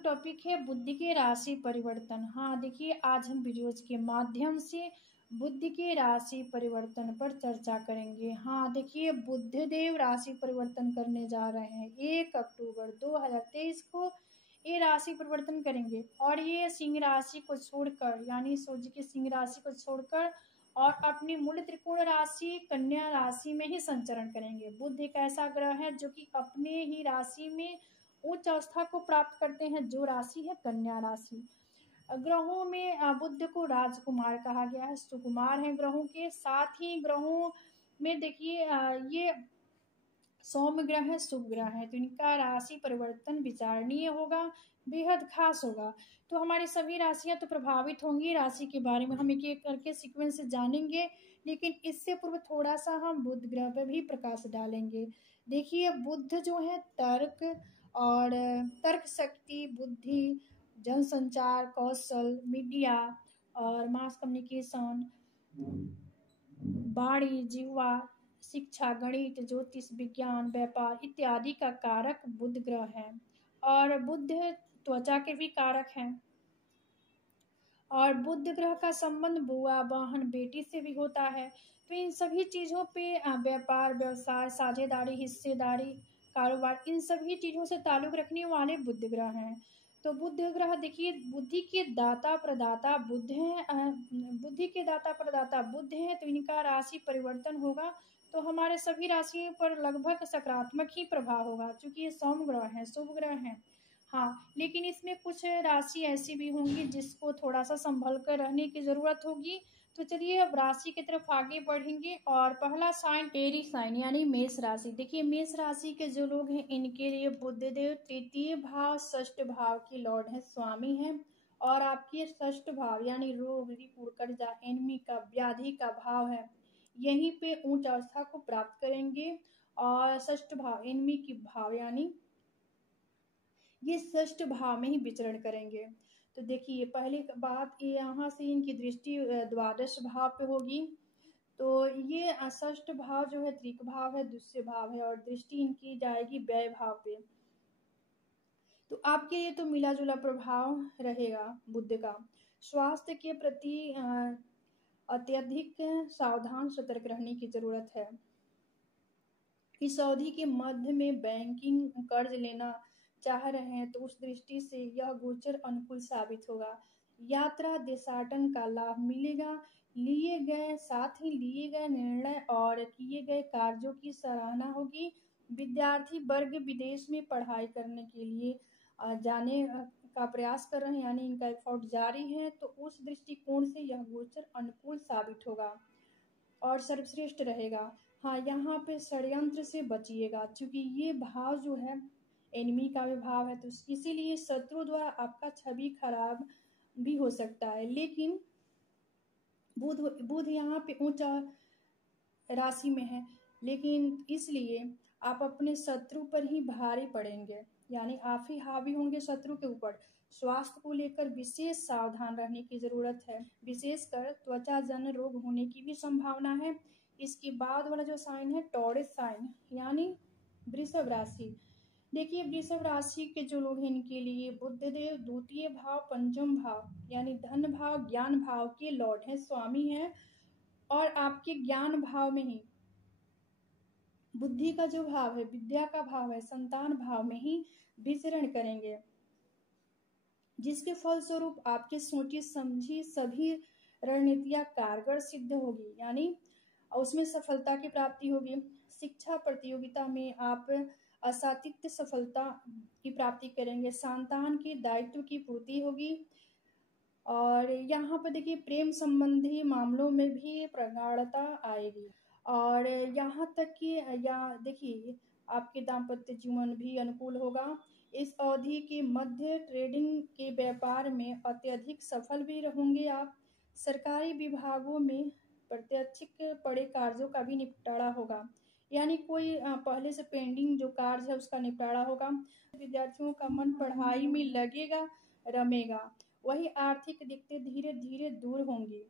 Topic है बुद्धि के राशि परिवर्तन। हाँ देखिए, आज हम वीडियोज के माध्यम से बुद्धि के राशि परिवर्तन पर चर्चा करेंगे। हाँ देखिए, बुधदेव राशि परिवर्तन करने जा रहे हैं 1 अक्टूबर 2023 को ये राशि परिवर्तन करेंगे और ये सिंह राशि को छोड़कर, यानी सूर्य की सिंह राशि को छोड़कर और अपनी मूल त्रिकोण राशि कन्या राशि में ही संचरण करेंगे। बुध एक ऐसा ग्रह है जो कि अपने ही राशि में उच्च अवस्था को प्राप्त करते हैं, जो राशि है कन्या राशि। ग्रहों में बुध को राजकुमार कहा गया है, सुकुमार है ग्रहों के। साथ ही ग्रहों में देखिए ये सौम्य ग्रह है, शुभ ग्रह है, तो इनका राशि परिवर्तन विचारणीय होगा, बेहद खास होगा। तो हमारी सभी राशियां तो प्रभावित होंगी। राशि के बारे में हम एक एक करके सीक्वेंस से जानेंगे, लेकिन इससे पूर्व थोड़ा सा हम बुध ग्रह पर भी प्रकाश डालेंगे। देखिए, बुध जो है तर्क और तर्क शक्ति, बुद्धि, जनसंचार, कौशल, मीडिया और मास कम्युनिकेशन, वाणी, जिह्वा, शिक्षा, गणित, ज्योतिष विज्ञान, व्यापार इत्यादि का कारक बुध ग्रह है। और बुध त्वचा के भी कारक हैं। और बुध ग्रह का संबंध बुआ, बहन, बेटी से भी होता है। तो इन सभी चीज़ों पे व्यापार, व्यवसाय, साझेदारी, हिस्सेदारी, कारोबार, इन सभी चीज़ों से ताल्लुक़ रखने वाले बुध ग्रह हैं। तो बुध ग्रह देखिए, बुद्धि के दाता प्रदाता बुध हैं, बुद्धि के दाता प्रदाता बुध हैं, तो इनका राशि परिवर्तन होगा तो हमारे सभी राशियों पर लगभग सकारात्मक ही प्रभाव होगा, क्योंकि ये सौम्य ग्रह हैं, शुभ ग्रह हैं। हाँ, लेकिन इसमें कुछ राशि ऐसी भी होंगी जिसको थोड़ा सा संभल कर रहने की ज़रूरत होगी। तो चलिए अब राशि की तरफ आगे बढ़ेंगे। और पहला साइन एरी साइन यानी मेष राशि। देखिए, मेष राशि के जो लोग हैं इनके लिए बुधदेव तृतीय भाव, षष्ठ भाव की लॉर्ड है, स्वामी हैं। और आपके षष्ठ भाव यानी रोग, रिपुण, कर्जा, एनिमी का, व्याधि का भाव है, यहीं पे उच्च अवस्था को प्राप्त करेंगे। और षष्ठ भाव एनिमी की भाव यानी ये षष्ठ भाव में ही विचरण करेंगे। तो देखिए, पहली बात यहाँ से इनकी दृष्टि द्वादश भाव पे होगी। तो ये षष्ठ भाव जो है त्रिक भाव है, द्वितीय भाव है, और दृष्टि इनकी जाएगी व्यय भाव पे। तो आपके ये तो मिला जुला प्रभाव रहेगा बुध का। स्वास्थ्य के प्रति अत्यधिक सावधान सतर्क रहने की जरूरत है। इस अवधि के मध्य में बैंकिंग, कर्ज लेना चाह रहे हैं तो उस दृष्टि से यह गोचर अनुकूल साबित होगा। यात्रा, देशाटन का लाभ मिलेगा। साथ ही लिए गए निर्णय और किए गए कार्यों की सराहना होगी। विद्यार्थी वर्ग विदेश में पढ़ाई करने के लिए जाने का प्रयास कर रहे हैं, यानी इनका एफर्ट जारी है, तो उस दृष्टिकोण से यह गोचर अनुकूल साबित होगा और सर्वश्रेष्ठ रहेगा। हाँ, यहाँ पे षड्यंत्र से बचिएगा, क्योंकि ये भाव जो है एनिमी का भी भाव है, तो इसीलिए शत्रु द्वारा आपका छवि खराब भी हो सकता है। लेकिन बुध यहाँ पे ऊंचा राशि में है, लेकिन इसलिए आप अपने शत्रु पर ही भारी पड़ेंगे, यानी आप ही हावी होंगे शत्रु के ऊपर। स्वास्थ्य को लेकर विशेष सावधान रहने की जरूरत है, विशेषकर त्वचा जन्य रोग होने की भी संभावना है। इसके बाद वाला जो साइन है टॉरस साइन यानी वृषभ राशि। देखिए, वृषभ राशि के जो लोग हैं इनके लिए बुधदेव द्वितीय भाव, पंचम भाव यानी धन भाव, ज्ञान भाव के लॉर्ड हैं, स्वामी हैं। और आपके ज्ञान भाव में ही बुद्धि का जो भाव है, विद्या का भाव है, संतान भाव में ही विचरण करेंगे, जिसके फलस्वरूप आपके सोची समझी सभी रणनीतियां कारगर सिद्ध होगी, यानी उसमें सफलता की प्राप्ति होगी। शिक्षा प्रतियोगिता में आप असातित्य सफलता की प्राप्ति करेंगे। संतान के दायित्व की पूर्ति होगी। और यहाँ पर देखिए, प्रेम संबंधी मामलों में भी प्रगाढ़ता आएगी। और यहाँ तक कि देखिए, आपके दाम्पत्य जीवन भी अनुकूल होगा। इस अवधि के मध्य ट्रेडिंग के व्यापार में अत्यधिक सफल भी होंगे आप। सरकारी विभागों में प्रत्यक्षिक पड़े कार्यों का भी निपटारा होगा, यानी कोई पहले से पेंडिंग जो कार्य है उसका निपटारा होगा। विद्यार्थियों का मन पढ़ाई में लगेगा, रमेगा। वही आर्थिक दिक्कतें धीरे धीरे दूर होंगी।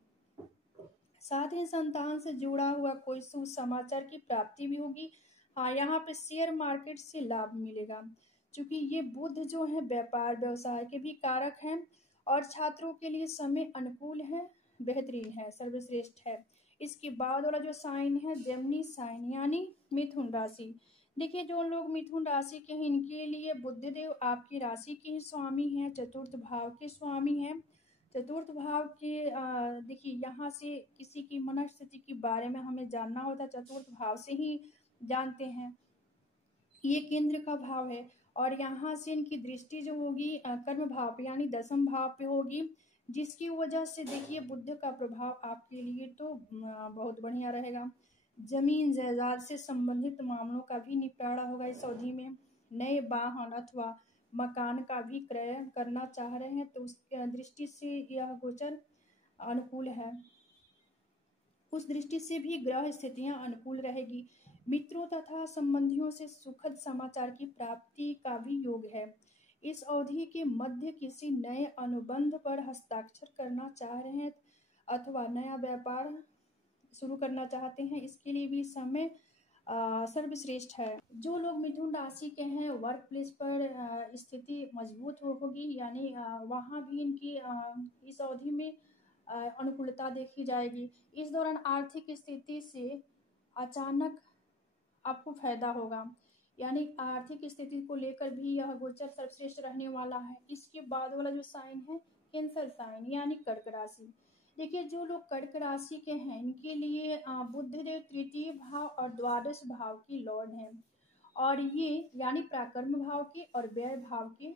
साथ ही संतान से जुड़ा हुआ कोई शुभ समाचार की प्राप्ति भी होगी। हाँ, यहाँ पे शेयर मार्केट से लाभ मिलेगा। क्योंकि ये बुध जो है व्यापार व्यवसाय के भी कारक हैं और छात्रों के लिए समय अनुकूल है, बेहतरीन है, सर्वश्रेष्ठ है। इसके बाद वाला जो साइन है जेमिनी साइन यानी मिथुन राशि। देखिए जो लोग मिथुन राशि के हैं इनके लिए बुधदेव आपकी राशि के ही स्वामी हैं, चतुर्थ भाव के स्वामी हैं। चतुर्थ भाव के देखिए यहाँ से किसी की मनस्थिति के बारे में हमें जानना होता है चतुर्थ भाव से ही जानते हैं। ये केंद्र का भाव है और यहाँ से इनकी दृष्टि जो होगी कर्म भाव पे यानी दसम भाव पे होगी, जिसकी वजह से देखिए बुध का प्रभाव आपके लिए तो बहुत बढ़िया रहेगा। जमीन जायदाद से संबंधित मामलों का भी निपटारा होगा इस अवधि में। नए वाहन अथवा मकान का भी क्रय करना चाह रहे हैं तो उस दृष्टि से यह गोचर अनुकूल है। उस दृष्टि से भी ग्रह स्थितियां अनुकूल रहेगी। मित्रों तथा संबंधियों से सुखद समाचार की प्राप्ति का भी योग है। इस अवधि के मध्य किसी नए अनुबंध पर हस्ताक्षर करना चाह रहे हैं अथवा नया व्यापार शुरू करना चाहते हैं, इसके लिए भी समय सर्वश्रेष्ठ है। जो लोग मिथुन राशि के हैं वर्क प्लेस पर स्थिति मजबूत होगी, यानी वहाँ भी इनकी इस अवधि में अनुकूलता देखी जाएगी। इस दौरान आर्थिक स्थिति से अचानक आपको फायदा होगा, यानी आर्थिक स्थिति को लेकर भी यह गोचर सर्वश्रेष्ठ रहने वाला है। इसके बाद वाला जो साइन है कैंसर साइन यानी कर्क राशि। देखिए जो लोग कर्क राशि के हैं इनके लिए बुधदेव तृतीय भाव और द्वादश भाव की लॉर्ड हैं और ये यानी पराक्रम भाव के और व्यय भाव के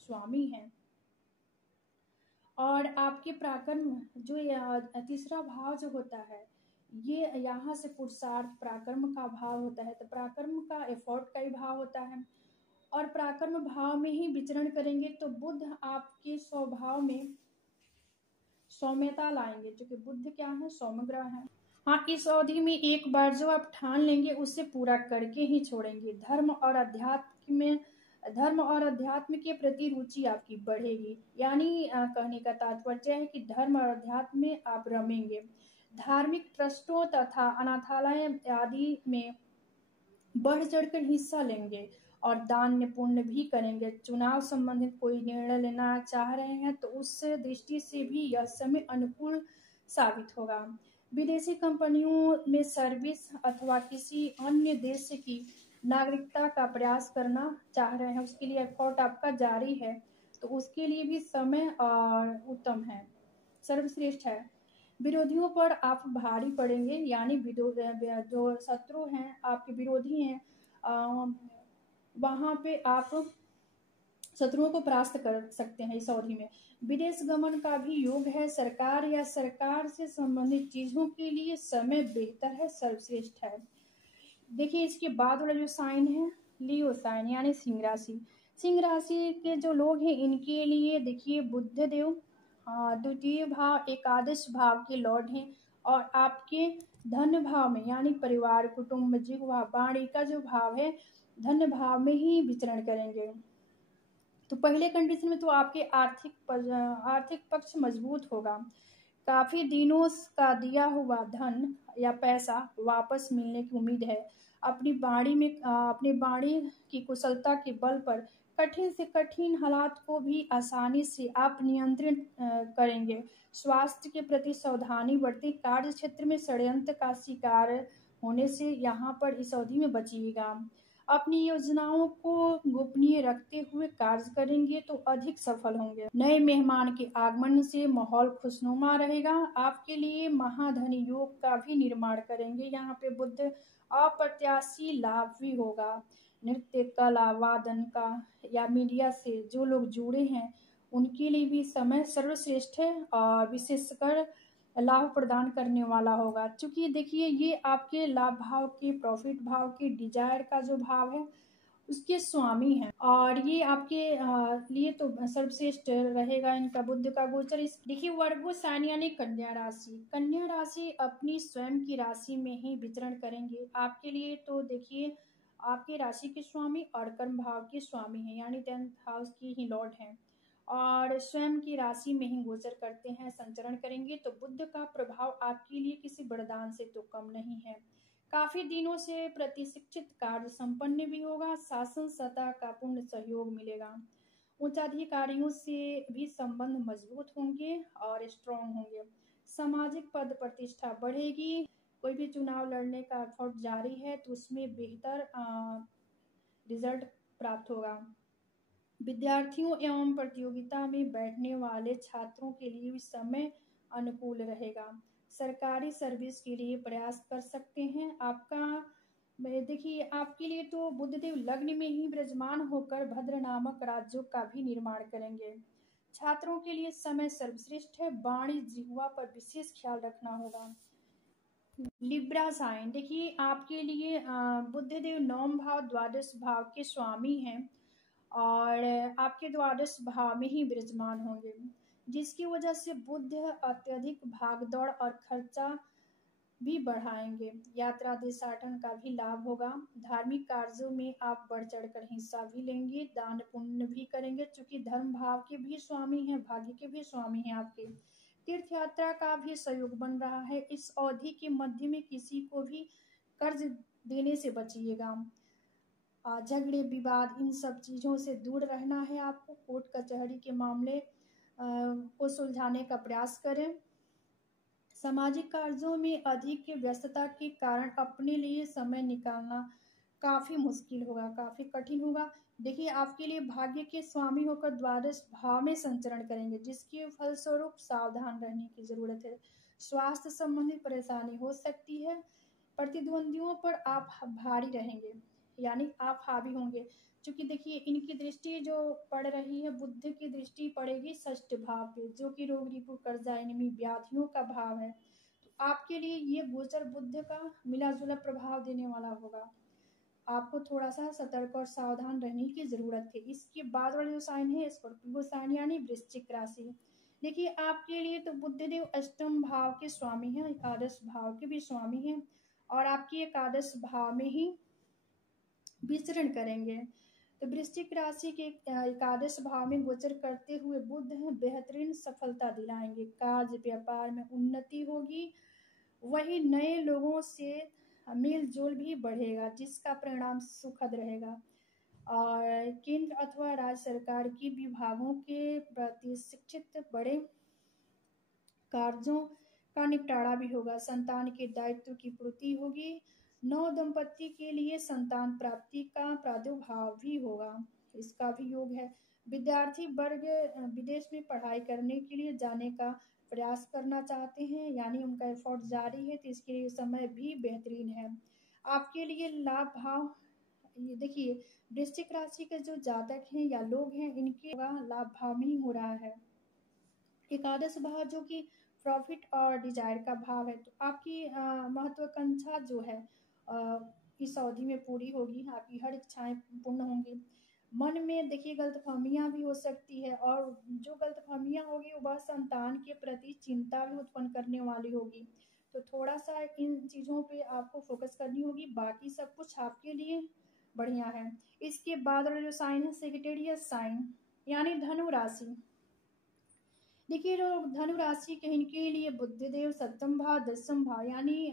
स्वामी हैं। और आपके पराक्रम जो तीसरा भाव जो होता है ये यहाँ से पुरुषार्थ पराक्रम का भाव होता है, तो पराक्रम का एफर्ट का ही भाव होता है और पराक्रम भाव में ही विचरण करेंगे तो बुध आपके स्वभाव में सौम्यता लाएंगे, क्योंकि बुध क्या है सौम्य ग्रह है। हाँ इस अवधि में एक बार जो आप ठान लेंगे उससे पूरा करके ही छोड़ेंगे। धर्म और अध्यात्म के प्रति रुचि आपकी बढ़ेगी, यानी कहने का तात्पर्य है कि धर्म और अध्यात्म में आप रमेंगे। धार्मिक ट्रस्टों तथा अनाथालय आदि में बढ़ चढ़कर हिस्सा लेंगे और दान पुण्य भी करेंगे। चुनाव संबंधित कोई निर्णय लेना चाह रहे हैं तो उस दृष्टि से भी यह समय अनुकूल साबित होगा। विदेशी कंपनियों में सर्विस अथवा किसी अन्य देश की नागरिकता का प्रयास करना चाह रहे हैं, उसके लिए एफर्ट आपका जारी है, तो उसके लिए भी समय और उत्तम है, सर्वश्रेष्ठ है। विरोधियों पर आप भारी पड़ेंगे, यानी जो शत्रु हैं आपके विरोधी हैं वहाँ पे आप शत्रुओं को परास्त कर सकते हैं इस अवधि में। विदेश गमन का भी योग है। सरकार या सरकार से संबंधित चीजों के लिए समय बेहतर है, सर्वश्रेष्ठ है। देखिए इसके बाद वाला जो साइन है लियो साइन यानी सिंह राशि। सिंह राशि के जो लोग हैं इनके लिए देखिए बुधदेव द्वितीय भाव एकादश भाव के लॉर्ड हैं और आपके धन भाव में यानी परिवार कुटुंब जिह्वा वाणी का जो भाव है धन भाव में ही विचरण करेंगे। तो पहले कंडीशन में तो आपके आर्थिक पक्ष मजबूत होगा। काफी दिनों का दिया हुआ धन या पैसा वापस मिलने की उम्मीद है। अपनी बाणी की कुशलता के बल पर कठिन से कठिन हालात को भी आसानी से आप नियंत्रित करेंगे। स्वास्थ्य के प्रति सावधानी बरतें। कार्य क्षेत्र में षड्यंत्र का शिकार होने से यहाँ पर इस अवधि में बचिएगा। अपनी योजनाओं को गोपनीय रखते हुए कार्य करेंगे तो अधिक सफल होंगे। नए मेहमान के आगमन से माहौल खुशनुमा रहेगा। आपके लिए महाधनी योग का भी निर्माण करेंगे। यहाँ पे बुध अप्रत्याशी लाभ भी होगा। नृत्य कला वादन का या मीडिया से जो लोग जुड़े हैं उनके लिए भी समय सर्वश्रेष्ठ है और विशेषकर लाभ प्रदान करने वाला होगा। क्योंकि देखिए ये आपके लाभ भाव के प्रॉफिट भाव के डिजायर का जो भाव है उसके स्वामी हैं और ये आपके लिए तो सर्वश्रेष्ठ रहेगा इनका बुध का गोचर। इस देखिए वर्गो साइन यानी कन्या राशि। कन्या राशि अपनी स्वयं की राशि में ही विचरण करेंगे। आपके लिए तो देखिए आपकी राशि के स्वामी और कर्म भाव के स्वामी हैं, यानी 10th हाउस की ही लॉर्ड हैं और स्वयं की राशि में ही गोचर करते हैं, संचरण करेंगे। तो बुध का प्रभाव आपके लिए किसी वरदान से तो कम नहीं है। काफी दिनों से प्रतिशिक्षित कार्य संपन्न भी होगा, शासन सत्ता का पूर्ण सहयोग मिलेगा, उच्चाधिकारियों से भी संबंध मजबूत होंगे और स्ट्रॉन्ग होंगे, सामाजिक पद प्रतिष्ठा बढ़ेगी। कोई भी चुनाव लड़ने का एफर्ट जारी है तो उसमें बेहतर रिजल्ट प्राप्त होगा। विद्यार्थियों एवं प्रतियोगिता में बैठने वाले छात्रों के लिए भी समय अनुकूल रहेगा, सरकारी सर्विस के लिए प्रयास कर सकते हैं। देखिए आपके लिए तो बुधदेव लग्न में ही विराजमान होकर भद्र नामक राज्यों का भी निर्माण करेंगे। छात्रों के लिए समय सर्वश्रेष्ठ है, वाणी जिह्वा पर विशेष ख्याल रखना होगा। लिब्रा साइन, देखिए आपके लिए बुधदेव नवम भाव द्वादश भाव के स्वामी हैं और आपके द्वादश भाव में ही विराजमान होंगे, जिसकी वजह से बुध अत्यधिक भागदौड़ और खर्चा भी बढ़ाएंगे। यात्रा देशाटन का भी लाभ होगा, धार्मिक कार्यों में आप बढ़ चढ़कर हिस्सा भी लेंगे, दान पुण्य भी करेंगे, चूंकि धर्म भाव के भी स्वामी हैं, भाग्य के भी स्वामी हैं आपके। तीर्थ यात्रा का भी सहयोग बन रहा है। इस अवधि के मध्य में किसी को भी कर्ज देने से बचिएगा, झगड़े विवाद इन सब चीज़ों से दूर रहना है आपको। कोर्ट कचहरी के मामले को सुलझाने का प्रयास करें। सामाजिक कार्यों में अधिक व्यस्तता के कारण अपने लिए समय निकालना काफ़ी मुश्किल होगा, काफ़ी कठिन होगा। देखिए आपके लिए भाग्य के स्वामी होकर द्वादश भाव में संचरण करेंगे, जिसके फलस्वरूप सावधान रहने की जरूरत है। स्वास्थ्य संबंधी परेशानी हो सकती है, प्रतिद्वंदियों पर आप भारी रहेंगे, यानी आप हावी होंगे, क्योंकि देखिए इनकी दृष्टि जो पड़ रही है, बुध की दृष्टि पड़ेगी षष्ठ भाव पे, जो कि रोग रिपु कर्जा इनमी व्याधियों का भाव है। तो आपके लिए ये गोचर बुध का मिला जुला प्रभाव देने वाला होगा, आपको थोड़ा सा सतर्क और सावधान रहने की जरूरत है। इसके बाद वाला जो साइन है स्कॉर्पियो साइन यानी वृश्चिक राशि। देखिए आपके लिए तो बुधदेव अष्टम भाव के स्वामी हैं, एकादश भाव के भी स्वामी हैं और आपकी एकादश भाव में ही विचरण करेंगे। तो वृश्चिक राशि के एकादश भाव में गोचर करते हुए बुध बेहतरीन सफलता दिलाएंगे, कार्य व्यापार में उन्नति होगी, वही नए लोगों से मेल जोल भी बढ़ेगा, जिसका परिणाम सुखद रहेगा। और केंद्र अथवा राज्य सरकार की विभागों के प्रतिशिक्षित बड़े कार्यों का निपटारा भी होगा, संतान के दायित्व की पूर्ति होगी, नव दंपति के लिए संतान प्राप्ति का प्रादुर्भाव भी होगा, इसका भी योग है। विद्यार्थी वर्ग विदेश में पढ़ाई करने के लिए जाने का प्रयास करना चाहते हैं, यानी उनका एफर्ट जारी है, तो इसके लिए समय भी बेहतरीन है। आपके लिए लाभ भाव, ये देखिए वृश्चिक राशि के जो जातक हैं या लोग हैं, इनके लाभ भाव में ही हो रहा है। एकादश भाव जो कि प्रॉफिट और डिजायर का भाव है, तो आपकी महत्वाकांक्षा जो है इस अवधि में पूरी होगी, आपकी हर इच्छाएं पूर्ण होंगी। मन में देखिए गलतफहमियां भी हो सकती है, और जो गलतफहमियां होगी वह संतान के प्रति चिंता भी उत्पन्न करने वाली होगी, तो थोड़ा सा इन चीज़ों पे आपको फोकस करनी होगी, बाकी सब कुछ आपके लिए बढ़िया है। इसके बाद वाला जो साइन है सेजिटेरियस साइन यानी धनु राशि। देखिए जो धनु राशि के इनके लिए बुधदेव सप्तम भाव दसम भाव यानी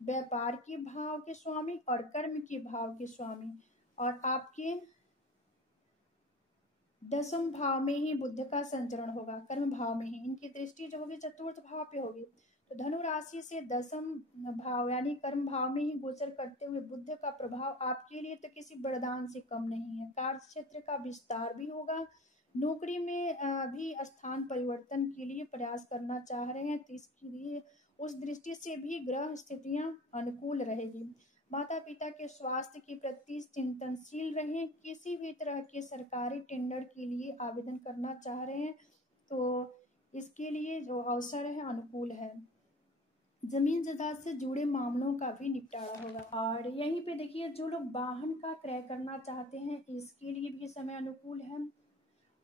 व्यापार के भाव के स्वामी और कर्म के भाव के स्वामी, और आपके दसम भाव में ही बुध का संचरण होगा, कर्म भाव में ही इनकी दृष्टि जो होगी चतुर्थ भाव पे होगी। तो धनु राशि से दसम भाव यानी कर्म भाव में ही गोचर करते हुए बुध का प्रभाव आपके लिए तो किसी वरदान से कम नहीं है। कार्य क्षेत्र का विस्तार भी होगा, नौकरी में भी स्थान परिवर्तन के लिए प्रयास करना चाह रहे हैं, तो इसके लिए उस दृष्टि से भी ग्रह स्थितियां अनुकूल रहेगी। माता पिता के स्वास्थ्य के प्रति चिंतनशील रहें, किसी भी तरह के सरकारी टेंडर के लिए आवेदन करना चाह रहे हैं तो इसके लिए जो अवसर है अनुकूल है। जमीन जायदाद से जुड़े मामलों का भी निपटारा होगा। और यहीं पे देखिए जो लोग वाहन का क्रय करना चाहते हैं इसके लिए भी समय अनुकूल है।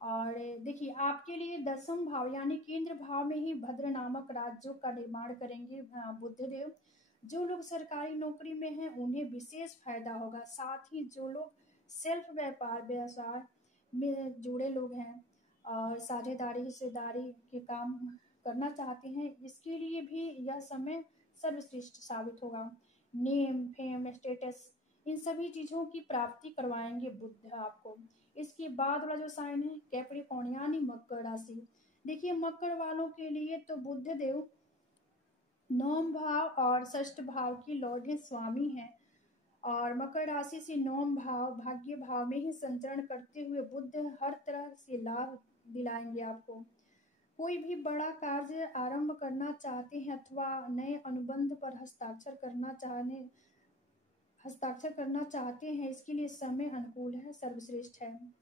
और देखिए आपके लिए दसम भाव यानी केंद्र भाव में ही भद्र नामक राज्यों का निर्माण करेंगे बुधदेव। जो लोग सरकारी नौकरी में हैं उन्हें विशेष फायदा होगा, साथ ही जो लोग सेल्फ व्यापार व्यवसाय में जुड़े लोग हैं और साझेदारी हिस्सेदारी के काम करना चाहते हैं, इसके लिए भी यह समय सर्वश्रेष्ठ साबित होगा। नेम, फेम, स्टेटस, इन सभी चीज़ों की प्राप्ति करवाएंगे बुध आपको। इसके बाद वाला जो साइन है कैप्रिकॉर्न यानी मकर राशि। देखिए मकर वालों के लिए तो बुध देव नौम भाव और षष्ठ भाव की लॉर्ड है, स्वामी हैं। और मकर राशि से नौम भाव भाग्य भाव में ही संचरण करते हुए बुध हर तरह से लाभ दिलाएंगे आपको। कोई भी बड़ा कार्य आरंभ करना चाहते हैं अथवा नए अनुबंध पर हस्ताक्षर करना चाहते हैं, इसके लिए समय अनुकूल है, सर्वश्रेष्ठ है।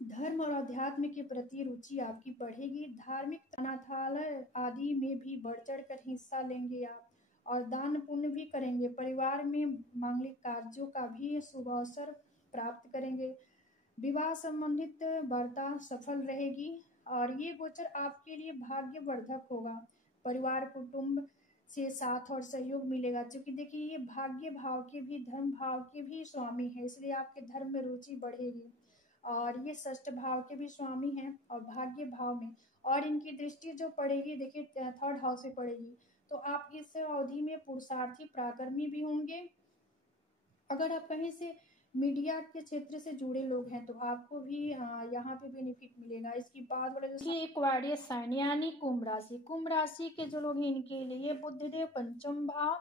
धर्म और अध्यात्म के प्रति रुचि आपकी बढ़ेगी। धार्मिक अनाथालय आदि में भी बढ़ चढ़ कर हिस्सा लेंगे आप, और दान पुण्य भी करेंगे। परिवार में मांगलिक कार्यों का भी शुभ अवसर प्राप्त करेंगे। विवाह संबंधित वार्ता सफल रहेगी और ये गोचर आपके लिए भाग्यवर्धक होगा। परिवार कुटुंब से साथ और सहयोग मिलेगा, क्योंकि देखिए ये भाग्य भाव के भी धर्म भाव के भी स्वामी है, इसलिए आपके धर्म में रुचि बढ़ेगी। और ये षष्ठ भाव के भी स्वामी हैं और भाग्य भाव में, और इनकी दृष्टि जो पड़ेगी देखिए थर्ड हाउस में पड़ेगी, तो आप इस अवधि में पुरुषार्थी पराक्रमी भी होंगे। अगर आप कहीं से मीडिया के क्षेत्र से जुड़े लोग हैं तो आपको भी यहाँ पे बेनिफिट मिलेगा। इसकी बाद वाला जो एक्वारियस साइन यानी कुंभ राशि, कुंभ राशि के जो लोग हैं इनके लिए बुधदेव पंचम भाव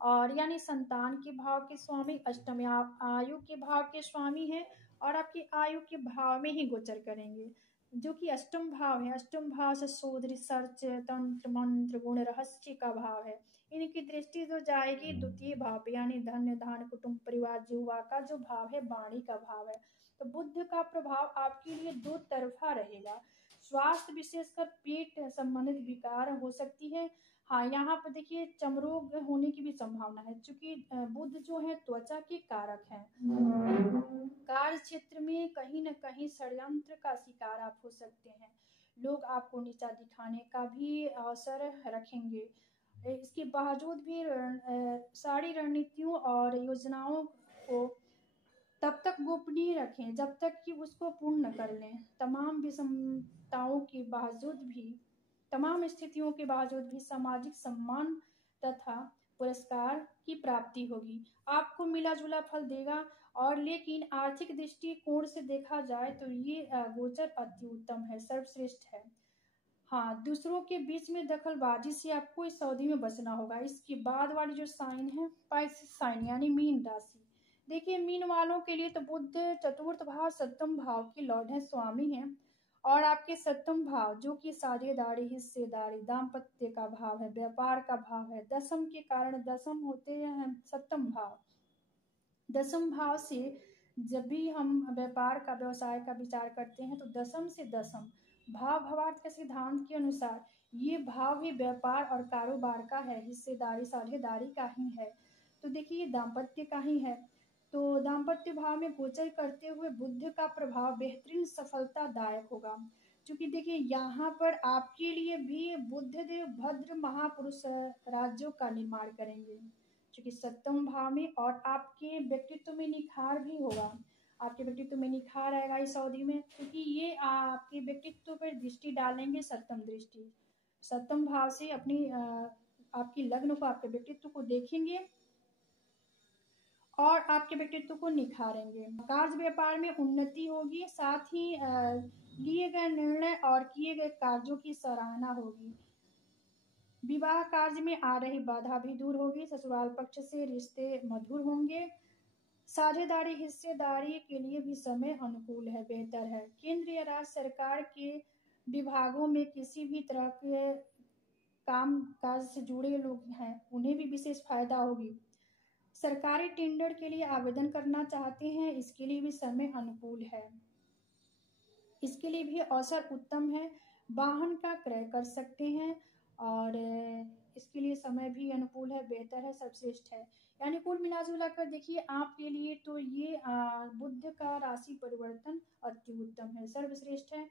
और यानी संतान के भाव के स्वामी, अष्टम आयु के भाव के स्वामी हैं और आपकी आयु के भाव में ही गोचर करेंगे, जो कि अष्टम भाव है। अष्टम भाव से शोध, रिसर्च, तंत्र मंत्र, गुण, रहस्य का भाव है। इनकी दृष्टि जो जाएगी द्वितीय भाव पे यानी धन्य, दान, कुटुंब, परिवार, जीवा का जो भाव है वाणी का भाव है। तो बुध का प्रभाव आपके लिए दो तरफा रहेगा। स्वास्थ्य विशेषकर पेट संबंधित विकार हो सकती है। हाँ, यहाँ पर देखिए चमरोग होने की भी संभावना है, क्योंकि बुध जो है त्वचा के कारक हैं। कार्य क्षेत्र में कहीं न कहीं षड्यंत्र का शिकार आप हो सकते हैं। लोग आपको नीचा दिखाने का भी अवसर रखेंगे। इसके बावजूद भी सारी रणनीतियों और योजनाओं को तब तक गोपनीय रखें जब तक कि उसको पूर्ण न कर लें। तमाम विषमताओं के बावजूद भी, तमाम स्थितियों के बावजूद भी सामाजिक सम्मान तथा पुरस्कार की प्राप्ति होगी। आपको मिला जुला फल देगा। और लेकिन आर्थिक दृष्टिकोण से देखा जाए तो ये गोचर अति उत्तम है, सर्वश्रेष्ठ है। हाँ, दूसरों के बीच में दखलबाजी से आपको इस अवधि में बचना होगा। इसके बाद वाली जो साइन है पाइसेस साइन यानी मीन राशि। देखिए मीन वालों के लिए तो बुध चतुर्थ भाव सप्तम भाव के लॉर्ड है, स्वामी हैं। और आपके सप्तम भाव जो कि साझेदारी, हिस्सेदारी, दाम्पत्य का भाव है, व्यापार का भाव है। दसम के कारण, दसम होते हैं सप्तम भाव, दसम भाव से जब भी हम व्यापार का, व्यवसाय का विचार करते हैं तो दसम से दसम भाव भवार्थ के सिद्धांत के अनुसार ये भाव भी व्यापार और कारोबार का है, हिस्सेदारी, साझेदारी का ही है। तो देखिए ये दाम्पत्य का ही है। तो दाम्पत्य भाव में गोचर करते हुए बुध का प्रभाव बेहतरीन सफलतादायक होगा, क्योंकि देखिए यहाँ पर आपके लिए भी बुधदेव भद्र महापुरुष राज्यों का निर्माण करेंगे, क्योंकि सप्तम भाव में, और आपके व्यक्तित्व में निखार भी होगा। आपके व्यक्तित्व में निखार आएगा इस अवधि में, क्योंकि ये आपके व्यक्तित्व पर दृष्टि डालेंगे, सप्तम दृष्टि। सप्तम भाव से अपनी आपकी लग्न को, आपके व्यक्तित्व को देखेंगे और आपके व्यक्तित्व को निखारेंगे। कार्य व्यापार में उन्नति होगी, साथ ही लिए गए निर्णय और किए गए कार्यों की सराहना होगी। विवाह कार्य में आ रही बाधा भी दूर होगी। ससुराल पक्ष से रिश्ते मधुर होंगे। साझेदारी, हिस्सेदारी के लिए भी समय अनुकूल है, बेहतर है। केंद्र या राज्य सरकार के विभागों में किसी भी तरह के काम काज से जुड़े लोग हैं उन्हें भी विशेष फायदा होगी। सरकारी टेंडर के लिए आवेदन करना चाहते हैं, इसके लिए भी समय अनुकूल है, इसके लिए भी अवसर उत्तम है। वाहन का क्रय कर सकते हैं और इसके लिए समय भी अनुकूल है, बेहतर है, सर्वश्रेष्ठ है। यानी कुल मिलाजुला कर देखिए आपके लिए तो ये बुध का राशि परिवर्तन अति उत्तम है, सर्वश्रेष्ठ है।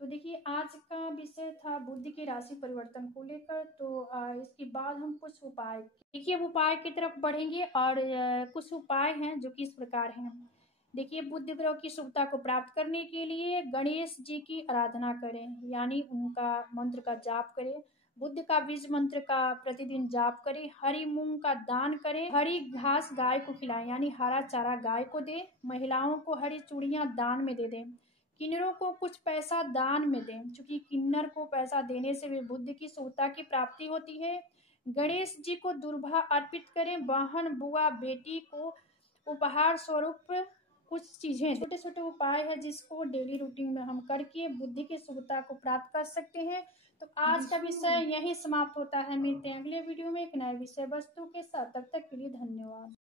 तो देखिए आज का विषय था बुध के राशि परिवर्तन को लेकर। तो इसके बाद हम कुछ उपाय, देखिए उपाय की तरफ बढ़ेंगे और कुछ उपाय हैं जो कि इस प्रकार हैं। देखिए बुध ग्रह की शुभता को प्राप्त करने के लिए गणेश जी की आराधना करें, यानी उनका मंत्र का जाप करें। बुद्ध का बीज मंत्र का प्रतिदिन जाप करें, हरी मूंग का दान करें, हरी घास गाय को खिलाएं यानी हरा चारा गाय को दे, महिलाओं को हरी चूड़ियां दान में दे दें, किन्नरों को कुछ पैसा दान में दें, क्योंकि किन्नर को पैसा देने से भी बुद्ध की शुद्धता की प्राप्ति होती है। गणेश जी को दुर्भा अर्पित करें, बहन बुआ बेटी को उपहार स्वरूप कुछ चीजें, छोटे छोटे उपाय है जिसको डेली रूटीन में हम करके बुद्धि की शुद्धता को प्राप्त कर सकते हैं। तो आज का विषय यही समाप्त होता है। मिलते हैं अगले वीडियो में एक नए विषय वस्तु के साथ। तब तक के लिए धन्यवाद।